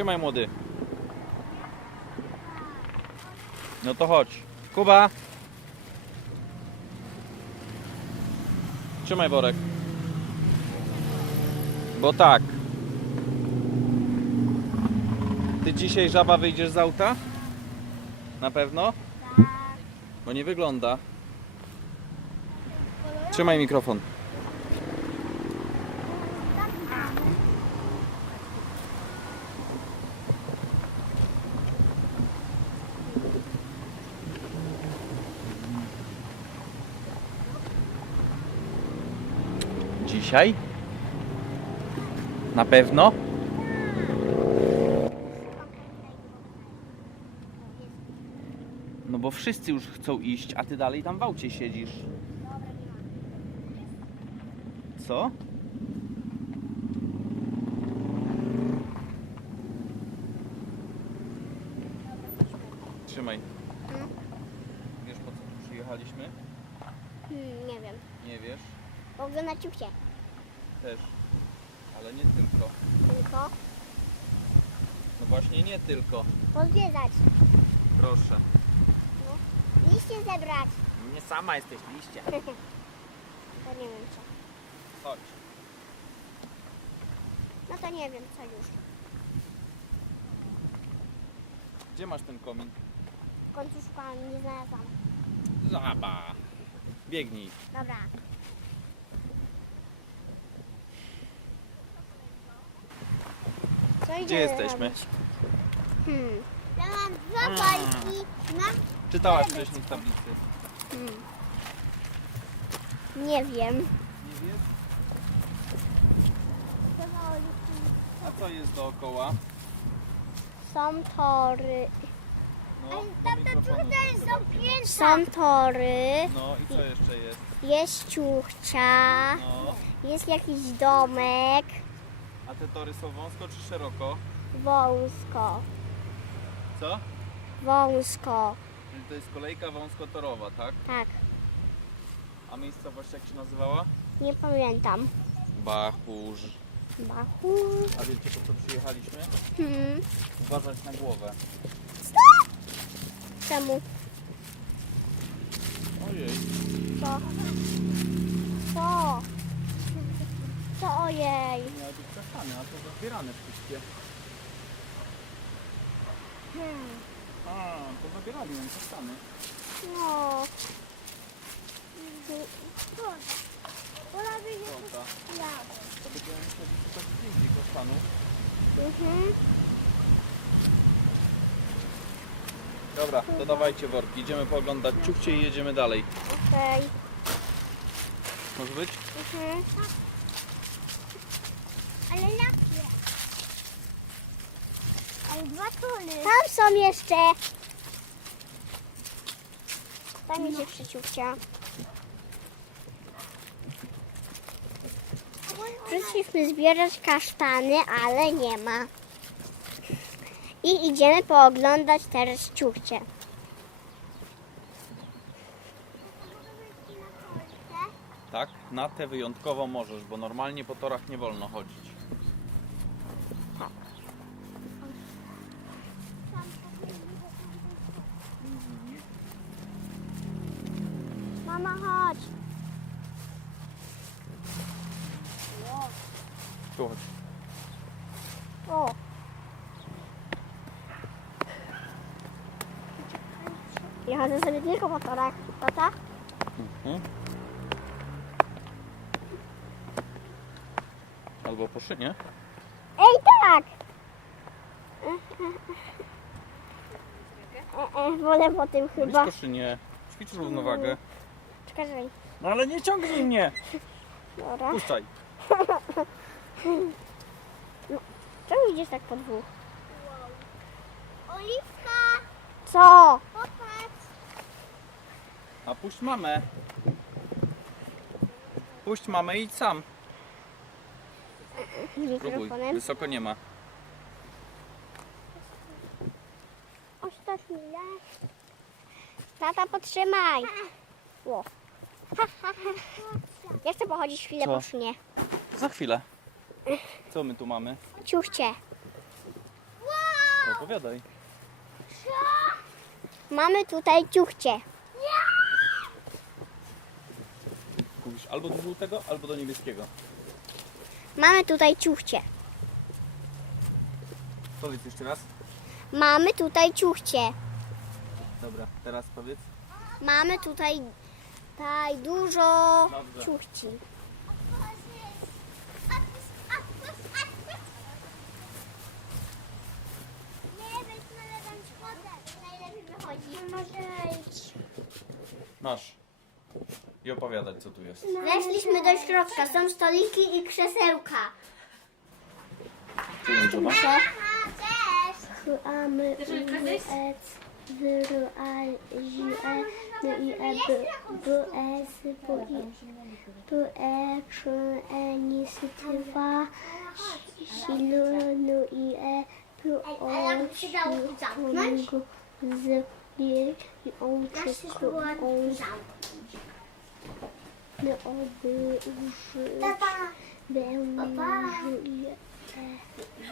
Trzymaj młody. No to chodź. Kuba. Trzymaj worek. Bo tak. Ty dzisiaj żaba wyjdziesz z auta? Na pewno? Bo nie wygląda. Trzymaj mikrofon. Dzisiaj? Na pewno? No bo wszyscy już chcą iść, a ty dalej tam w aucie siedzisz. Co? Trzymaj. Hmm? Wiesz po co tu przyjechaliśmy? Hmm, nie wiem. Nie wiesz? Ciuchcie. Też. Ale nie tylko. Tylko No właśnie nie tylko. pozwiedzać. Proszę. Liście zebrać. Nie sama jesteś liście. To nie wiem co. Chodź. No to nie wiem co już. Gdzie masz ten komin? W końcu szukałam, nie znalazłam. Zaba. Biegnij. Dobra. Gdzie jesteśmy? Hmm. Ja mam dwa bajki. Mam... Czytałaś wcześniej w tablicy. Hmm. Nie wiem. Nie wiesz? A co jest dookoła? Są tory. No, do mikrofonu troszkę bardziej. Są tory. No i co jeszcze jest? Jest ciuchcia. No. Jest jakiś domek. A te tory są wąsko czy szeroko? Wąsko. Co? Wąsko. Czyli to jest kolejka wąskotorowa, tak? Tak. A miejscowość jak się nazywała? Nie pamiętam. Bachórz. Bachu. A wiecie po co przyjechaliśmy? Hmm. Uważać na głowę. Czemu? Ojej. Co? Co? Co ojej? Kasztany, a to zabierane wszystkie. Hmm. A, to zabierali nam kasztany. No. Pola by nie Dobra. To będziemy musieli szukać gdzie indziej kasztanów. Mhm. Dobra, to dawajcie worki. Idziemy pooglądać ciuchcie i jedziemy dalej. Okej. Może być? Mhm. Ale jakie? Ale dwa tony. Tam są jeszcze. Tam idzie przyciupcia. Przyszliśmy zbierać kasztany, ale nie ma. I idziemy pooglądać teraz ciuchcie. Tak, na te wyjątkowo możesz, bo normalnie po torach nie wolno chodzić. Tu chodź. O. Ja chodzę sobie tylko po torach. Tata? Mhm. Albo po szynie. Ej, tak! E, e, wolę po tym chyba. Blisko szynie. Ćwicz równowagę. Czekaj, No ale nie ciągnij mnie! dobra. Puszczaj. Czemu idziesz tak po dwóch? Oliwka, Co? popatrz. A puść mamę. Puść mamę i idź sam. Z Próbuj. mikrofonem. Wysoko nie ma. Ostatni raz. Tata, potrzymaj. O. Ja chcę pochodzić chwilę Co? po. Za chwilę. Co my tu mamy? Ciuchcie. Wow, Opowiadaj. Mamy tutaj ciuchcie. Mówisz albo do żółtego, albo do niebieskiego. Mamy tutaj ciuchcie. Powiedz jeszcze raz. Mamy tutaj ciuchcie. Dobra, teraz powiedz. Mamy tutaj, tutaj dużo Dobrze. ciuchci. Masz. I opowiadać, co tu jest. Weszliśmy do środka. Są stoliki i krzesełka. Pomarańczowa? Mamy e, wyru, a, zi, e, no i e, b, b, e, s, b, i, b, e, cz, e, inicjatywa, silu, no i e, p, o, kongu, z, i, i, on, czy, k, on, no, o, by, uży, by, uży, i,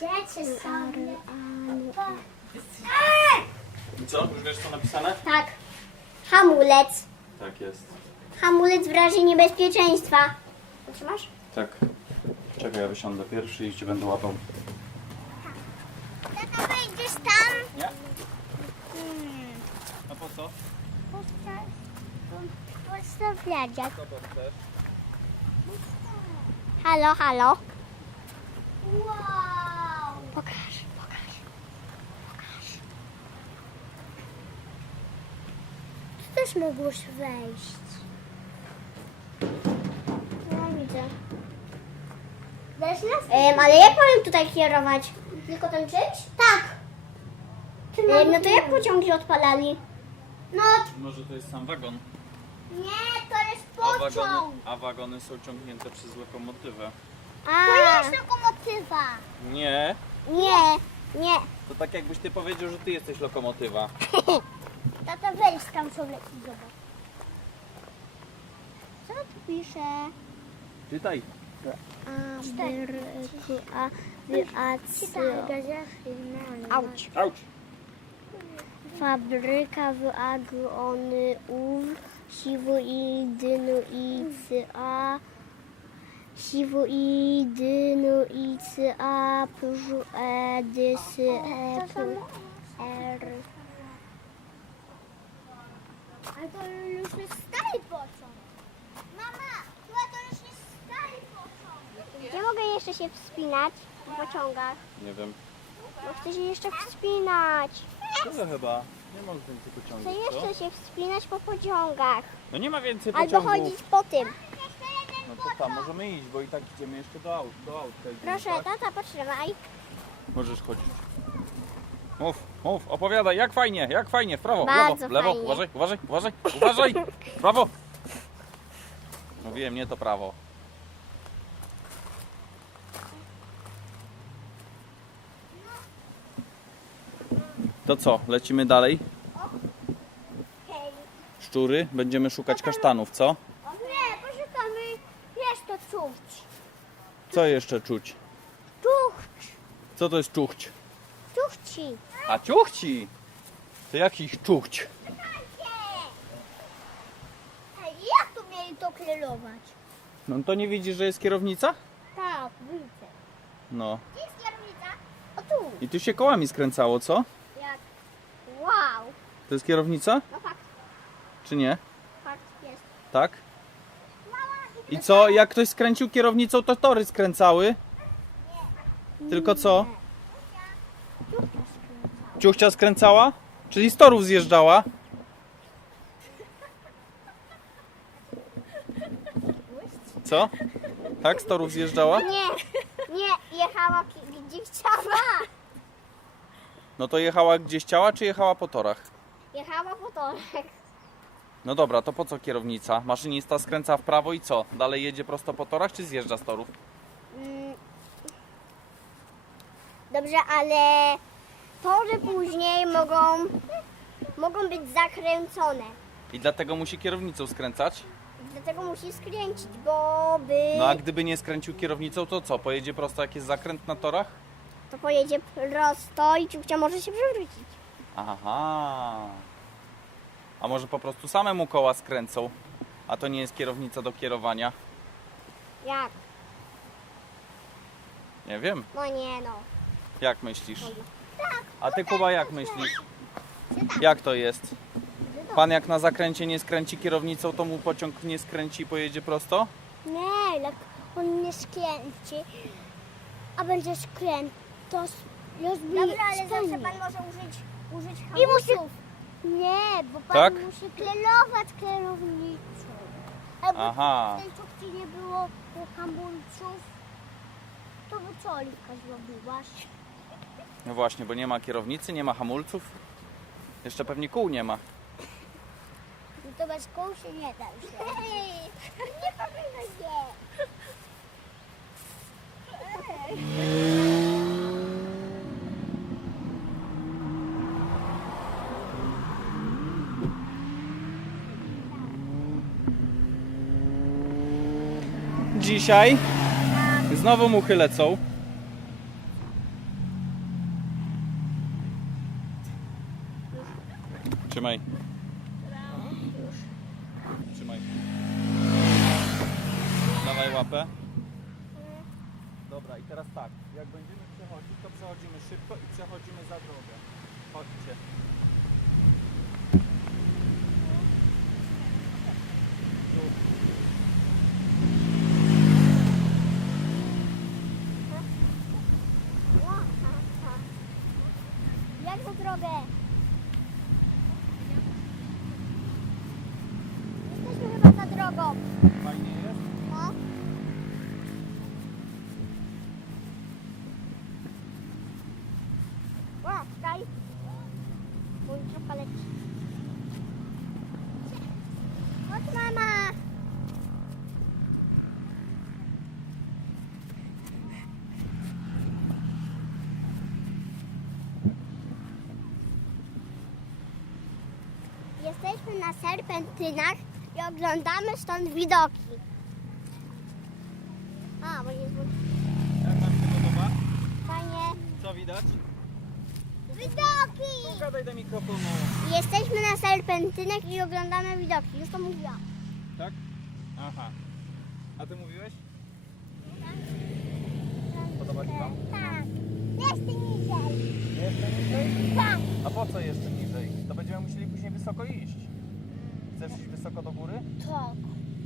Dzieci są. I co? Już wiesz, co napisane? Tak. Hamulec. Tak jest. Hamulec w razie niebezpieczeństwa. Trzymasz? Tak. Czekaj, ja wysiądę pierwszy i cię będę łapał. Tata, wejdziesz tam? Nie? A po co? Podstawiadziak. Co to chcesz? Halo, halo. Wow. Pokaż, pokaż. Pokaż. Tu też mogłeś wejść. No widzę. Um, ale jak mam tutaj kierować? Tylko ten czymś? Tak. No to jak pociągi odpalali? No, Może to jest sam wagon. nie, to jest A wagony, a wagony są ciągnięte przez lokomotywę. To jest lokomotywa. Nie. Nie, nie. To tak jakbyś ty powiedział, że ty jesteś lokomotywa. Tata, weź tam sobie i zobacz. Co tu pisze? Czytaj. A, K, A, A, C. Auć. Auć. Fabryka w Agrony UW, siwu i dynu i c a, siwu i dynu i c a, pżu e, dys e, r. Ale to już jest stary pociąg. Mama, chyba to już jest stary pociąg. Gdzie mogę jeszcze się wspinać w pociągach? Nie wiem. Bo chcę się jeszcze wspinać. Tyle chyba. Nie mam więcej Chcę pociągów, co? jeszcze się wspinać po pociągach. No nie ma więcej Albo pociągów. chodzić po tym. No to tam możemy iść, bo i tak idziemy jeszcze do aut. Do aut Proszę, tata, potrzymaj. Możesz chodzić. Mów, mów, opowiadaj, jak fajnie, jak fajnie, w prawo, w Bardzo lewo, w lewo, fajnie. uważaj, uważaj, uważaj, uważaj, w prawo. Mówiłem, nie to prawo. To co, lecimy dalej? Szczury, będziemy szukać kasztanów, co? Nie, poszukamy. To czuć. Co jeszcze czuć? Czuć. Co to jest czuchć? Czuchci. A ciuchci! To jakich czuchć? Jak tu mieli to kierować? No to nie widzisz, że jest kierownica? Tak, widzę. No. Gdzie jest kierownica? O tu. I tu się kołami skręcało, co? To jest kierownica? No fakt, Czy nie? fakt jest. Tak? I co? Jak ktoś skręcił kierownicą, to tory skręcały? Tylko co? Ciuchcia skręcała? Czyli z torów zjeżdżała? Co? Tak, z torów zjeżdżała? Nie, nie, jechała gdzie chciała. No to jechała gdzieś ciała, czy jechała po torach? Jechała po torach. No dobra, to po co kierownica? Maszynista skręca w prawo i co? Dalej jedzie prosto po torach, czy zjeżdża z torów? Mm. Dobrze, ale tory później mogą, mogą być zakręcone. I dlatego musi kierownicą skręcać? Dlatego musi skręcić, bo by No a gdyby nie skręcił kierownicą, to co? Pojedzie prosto jak jest zakręt na torach? to pojedzie prosto i ciuchcia może się przewrócić. Aha. A może po prostu samemu koła skręcą? A to nie jest kierownica do kierowania? Jak? Nie wiem. No nie no. Jak myślisz? Tak. A ty Kuba jak myślisz? Jak to jest? Pan jak na zakręcie nie skręci kierownicą, to mu pociąg nie skręci i pojedzie prosto? Nie, jak on nie skręci, a będzie skręt, to rozbije Dobra, ale zawsze pan może użyć, użyć I hamulców. musi... Nie, bo pan Tak? musi kierować kierownicą. Albo Aha. w tej nie było hamulców, to by co Oliwka zrobiłaś? No właśnie, bo nie ma kierownicy, nie ma hamulców. Jeszcze pewnie kół nie ma. No to bez kół się nie da już. nie pamiętaj nie. Dzisiaj znowu muchy lecą. Trzymaj. Trzymaj. Dawaj łapę. Dobra, i teraz tak. Jak będziemy przechodzić, to przechodzimy szybko i przechodzimy za drogę. Chodźcie. Jak za drogę? Jesteśmy chyba za drogą. Fajnie jest? No. O, czekaj. Mój trochę leci. Chodź mama. Jesteśmy na serpentynach i oglądamy stąd widoki. A, bo jest Jak nam się podoba? fajnie. Co widać? Widoki! Gadaj do mikrofonu. Jesteśmy na serpentynach i oglądamy widoki. Już to mówiłam. Tak? Aha. A ty mówiłeś? Podoba ci wam? Tak. Jeszcze niżej. Jeszcze niżej? Tak. A po co jeszcze niżej? To będziemy musieli później wysoko iść. Chcesz iść wysoko do góry? Tak.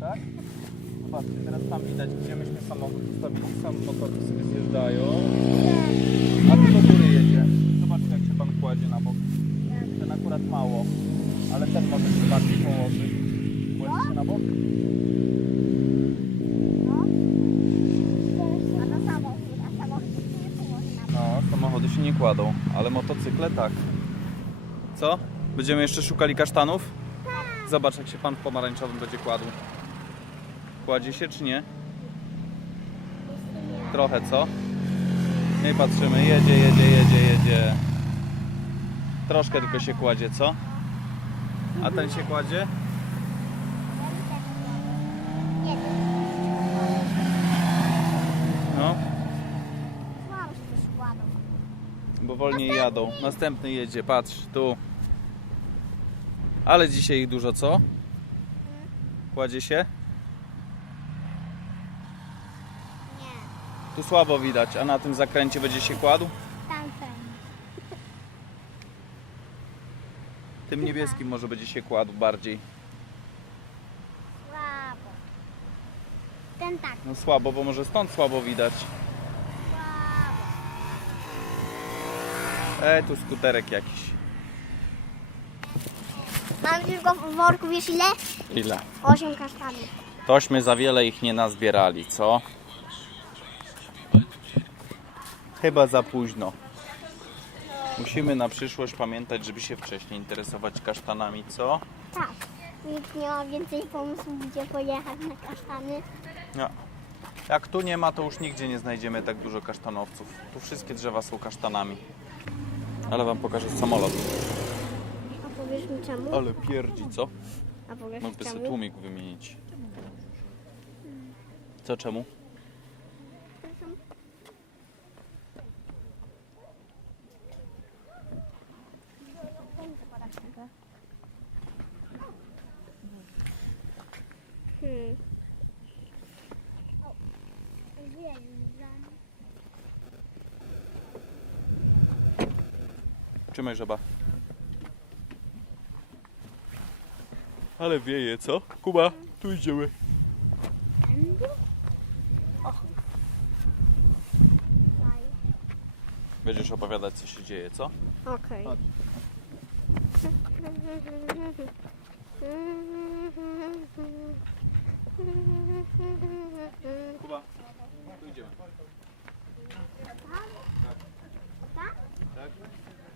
Tak? Zobaczcie, teraz tam widać, gdzie myśmy samochód ustawili. Samochody sobie zjeżdżają. A tu do góry jedzie. Zobaczcie, jak się pan kładzie na bok. Ten akurat mało, ale ten może się bardziej położyć. Kładzie się na bok? No, samochody się nie kładą, ale motocykle tak. Co? Będziemy jeszcze szukali kasztanów? Zobacz, jak się pan w pomarańczowym będzie kładł. Kładzie się czy nie? Trochę, co? No i patrzymy, jedzie, jedzie, jedzie, jedzie. Troszkę tylko się kładzie, co? A ten się kładzie? No, bo wolniej jadą. Następny jedzie, patrz, tu. Ale dzisiaj ich dużo, co? Kładzie się? Nie, Tu słabo widać, a na tym zakręcie będzie się kładł? tamten. Tym niebieskim może będzie się kładł bardziej. Słabo. Ten tak, No słabo, bo może stąd słabo widać. słabo. E, tu skuterek jakiś. Mam tylko w worku, wiesz ile? Ile? Osiem kasztanów. Tośmy za wiele ich nie nazbierali, co? Chyba za późno. Musimy na przyszłość pamiętać, żeby się wcześniej interesować kasztanami, co? Tak. Nikt nie ma więcej pomysłów, gdzie pojechać na kasztany. No. Jak tu nie ma, to już nigdzie nie znajdziemy tak dużo kasztanowców. Tu wszystkie drzewa są kasztanami. Ale wam pokażę samolot mi czemu? Ale pierdzi, co? A powiesz mi sobie tłumik wymienić. Co czemu? Trzymaj żaba. Ale wieje, co? Kuba, tu idziemy. Będziesz opowiadać, co się dzieje, co? Okej. Chodź. Kuba, tu idziemy. Tak? Tak?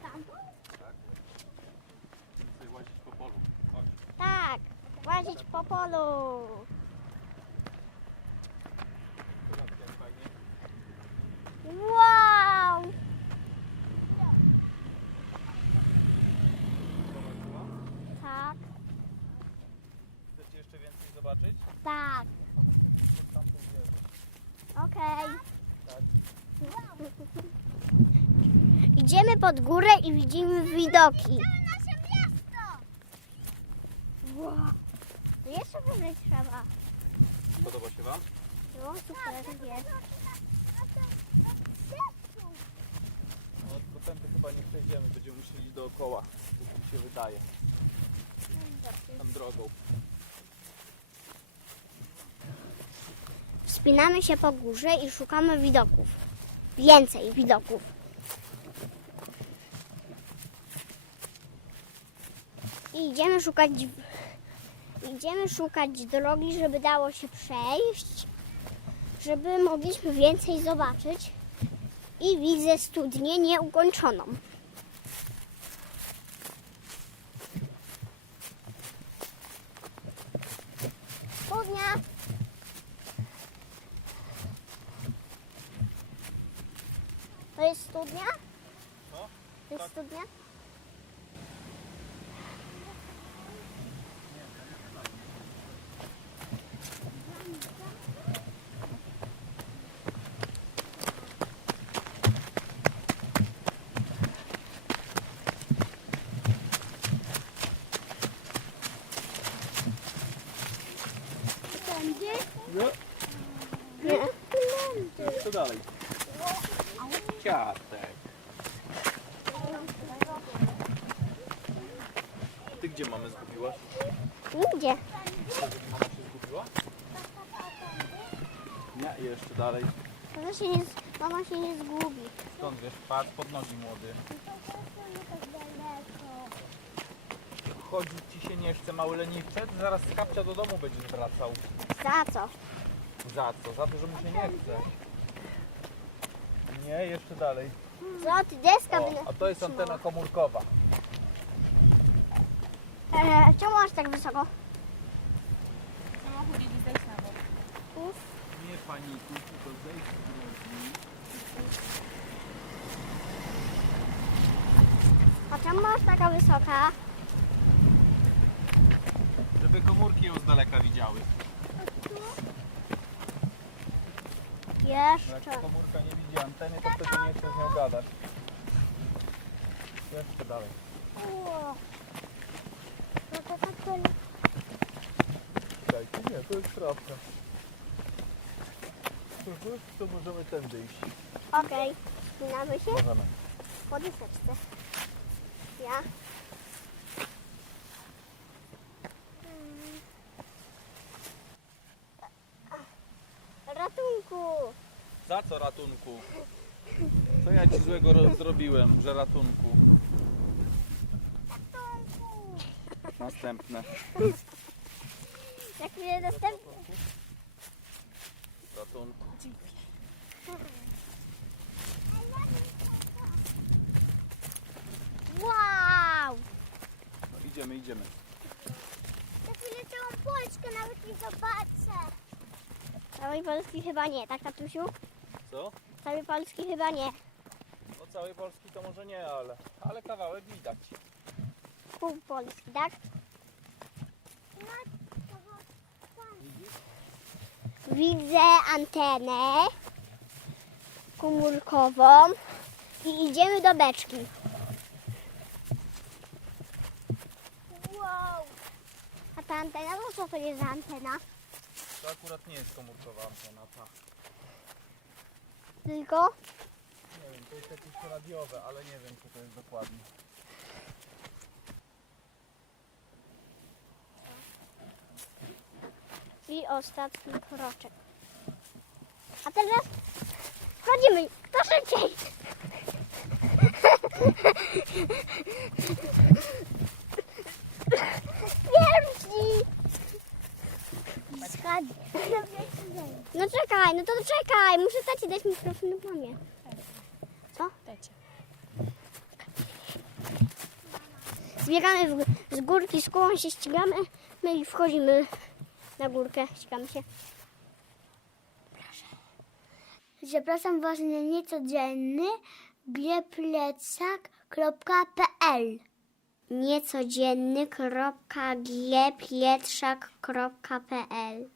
Tam? Tak. Chcę łazić po polu. Łazić po polu. Wow! Tak, Chcecie jeszcze więcej zobaczyć? tak, wieżę. okej. Tak. Idziemy pod górę i widzimy widoki. nasze miasto! Wow. Jeszcze wyżej trzeba. Podoba się Wam? No, super jest. No, potem to chyba nie przejdziemy, będziemy musieli dookoła. Tak mi się wydaje. Tą drogą. Wspinamy się po górze i szukamy widoków. Więcej widoków. I idziemy szukać idziemy szukać drogi, żeby dało się przejść, żeby mogliśmy więcej zobaczyć. I widzę studnię nieukończoną. Studnia. To jest studnia? To jest tak. studnia? Tędy? No, Nie. co dalej? Ciastek. Ty gdzie zgubiłaś? Nigdzie. Mama się zgubiła? Nie, jeszcze dalej. Mama się nie, z- mama się nie zgubi. Skąd wiesz? Patrz pod nogi młody. Chodzić ci się nie chce, mały leniwcze? Ty zaraz z kapcia do domu będziesz wracał. Za co? Za co? Za to, że mu się nie chce. Nie, jeszcze dalej. Co ty, deska O, by... a to jest antena komórkowa. E, czemu masz tak wysoko? Samochód idzie zejść na bok. Uf. Nie panikuj, tylko zejdź z drogi. A czemu masz taka wysoka? Żeby komórki ją z daleka widziały. Bo Jeszcze. Jak komórka nie widzi anteny, to wtedy nie chce z nią gadać. Jeszcze dalej. O. To... Czekajcie, nie, to jest trawka. To możemy tędy iść. Okej, spinamy się Możemy. po deseczce. Ja. Ratunku! Za co ratunku? Co ja ci złego ro- zrobiłem, że? Ratunku! Następne. Jak mnie następny... Ratunku. Wow! No, idziemy, idziemy. Za chwilę całą Polskę nawet nie zobaczę. Całej Polski chyba nie, tak tatusiu? Co? Całej Polski chyba nie. No całej Polski to może nie, ale, ale kawałek widać. Pół Polski, tak? Widzę antenę komórkową i idziemy do beczki. Wow. A ta antena, no co to jest za antena? To akurat nie jest komórkowa antena, ta. Tylko Nie wiem To jest jakieś radiowe, ale nie wiem co to jest dokładnie. I ostatni kroczek. A teraz chodzimy. To szybciej. Pierwsi. Schodzi. No czekaj, no to czekaj. Muszę tacie dać mikrofon do mamie. Co? Dajcie. Zbiegamy w, z górki, z kołem się ścigamy. My i wchodzimy na górkę, ścigamy się. Zapraszam Was na niecodzienny gleplecak.pl niecodzienny.glepietrzak.pl